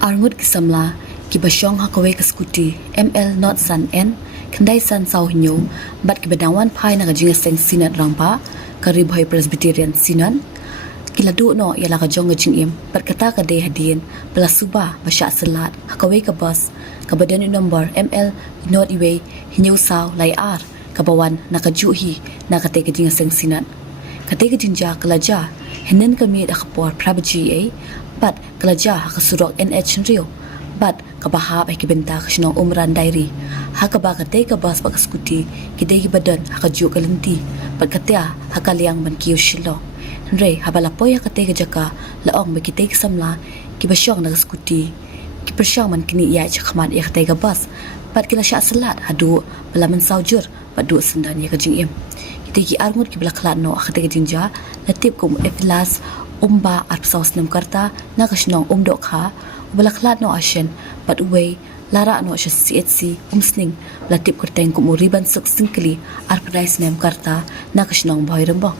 Arngut kisamla kibasyong hakaway ka skuti ML not san n kanday san saw hinyo bat kibadang wanphai na jingiaseng Synod rangpa karibhoy Presbyterian Synod kiladu no yala ka jong jingim bat kata ka day hadin bala suba ba shah syllad hakaway ka bus kabadan number ML not iwe hinyo saw layar kabawan nakajuhi nakatay ka jingiaseng Synod katay ka jinja kalaja hinen kami akapor prabaji bat kalaja hakasurok NH rio bat kabahab ay kibenta kasinong umran diary hakaba katay ka bus pagkaskuti kiday kibadan hakaju kalanti pagkatya hakaliang mankiyo shilo Henry habalapoy hakatay ka jaka laong magkitay kasamla kibasyong nagaskuti kipersyong man kini iya chakaman iya katay ka bus bat kila syah syllad hadu balaman saujur padu sendan iya kajingim kitay ki arngut kibala khlad no akatay ka jinja latip kum epilas umba at saus nem karta na kasinong umdok ha bala khlad no asyen but uway lara no asya CHC umsning latip kerteng kumuriban suk singkli ar price nem karta na kasinong boy rembong